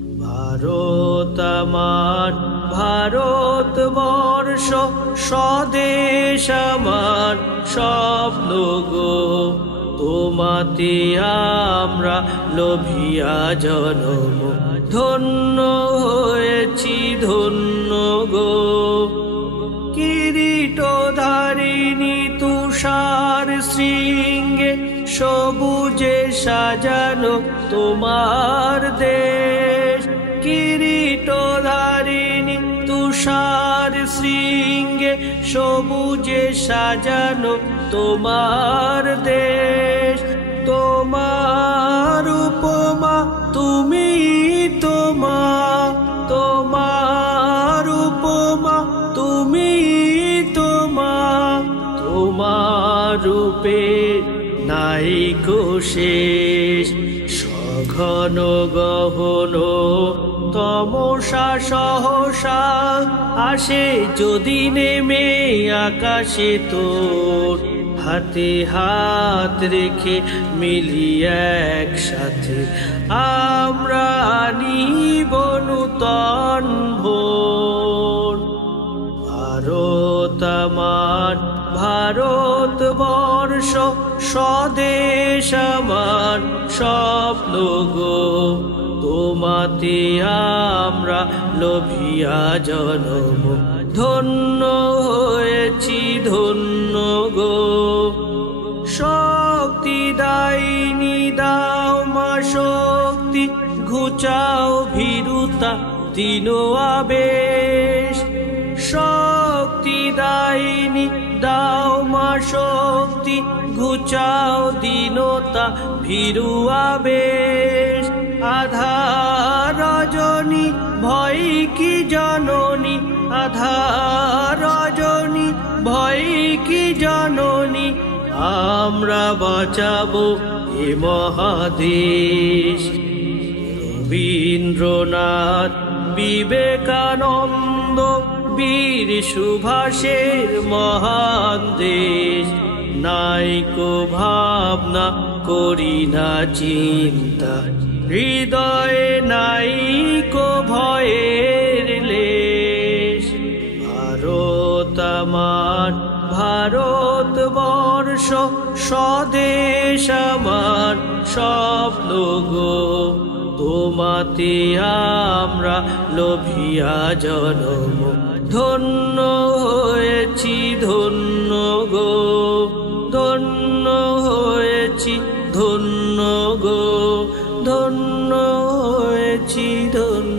ভারত আমার ভারতবর্ষ স্বদেশ আমার স্বপ্ন গো, তোমাতে আমরা লোভিয়া জনম ধন্য হয়েছি ধন্য গো। কিরীটধারিণী তুষার শৃঙ্গে সবুজে সাজানো তোমার দেশ, কিরীটধারিণী তুষার শৃঙ্গে সবুজে সাজানো তোমার দেশ। তোমার উপমা তুমি তোমার উপমা তুমি তোমার রূপে নাইকো শেষ। সঘন গহন তমসা সহসা আসে যদি নেমে আকাশে তোর, হাতে হাত রেখে মিলি একসাথে আমরা আনিব নূতন ভোর। ভারত আমার ভারতবর্ষ স্বদেশ আমার স্বপ্ন গো, তোমাতে আমরা লোভিয়া জনম ধন্য হয়েছি ধন্য গো। শক্তি দায়িনী দাও মা শক্তি, ঘুচাও ভীরুতা দীন আবেশ। শক্তি দায়িনী দাও মা শক্তি, ঘুচাও দীনতা ভীরু আবেশ। আধার রজনী ভয় কি জননী, আধার রজনী ভয় কি জননী, আমরা বাঁচাবো এ মহাদেশ। রবীন্দ্রনাথ বিবেকানন্দ বীর সুভাষের মহান দেশ, নাইকো ভাবনা করি না চিন্তা, হৃদয়ে নাইকো ভয়ের লেশ। ভারত আমার ভারতবর্ষ স্বদেশ আমার স্বপ্ন গো, তোমাতে আমরা লোভিয়া জনম ধন্য হয়েছি ধন্য গো, ধন্য হয়েছি ধন্য গো, ধন্য হয়েছি ধন্য।